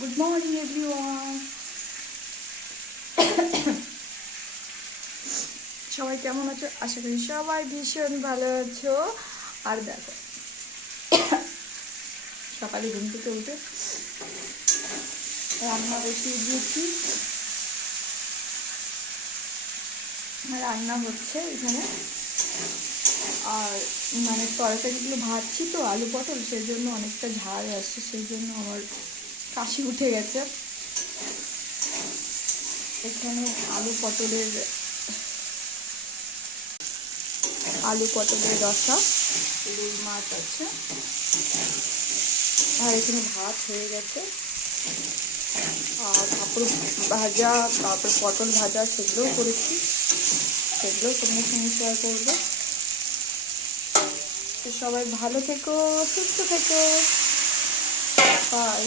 Good morning everyone. সবাই কেমন আছো? আশা করি সবাই ভীষণ ভালো আছো। আর দেখো, সকালে ঘুম থেকে উঠে রান্না বসিয়ে দিয়েছি। রান্না হচ্ছে এখানে, আর মানে তরকারিগুলো ভাজছি তো আলু পটল, সেই জন্য অনেকটা ঝাল আসছে, সেই জন্য আমার কাশি উঠে গেছে। এখানে আলু পটলের রসা, রুই মাছ আছে, আর এখানে ভাত হয়ে গেছে। আর পাঁপড় ভাজা, তারপর পটল ভাজা, সেগুলোও করেছি, সেগুলো তোমার সঙ্গে শেয়ার করবো। তো সবাই ভালো থেকো, সুস্থ থেকো, বাই।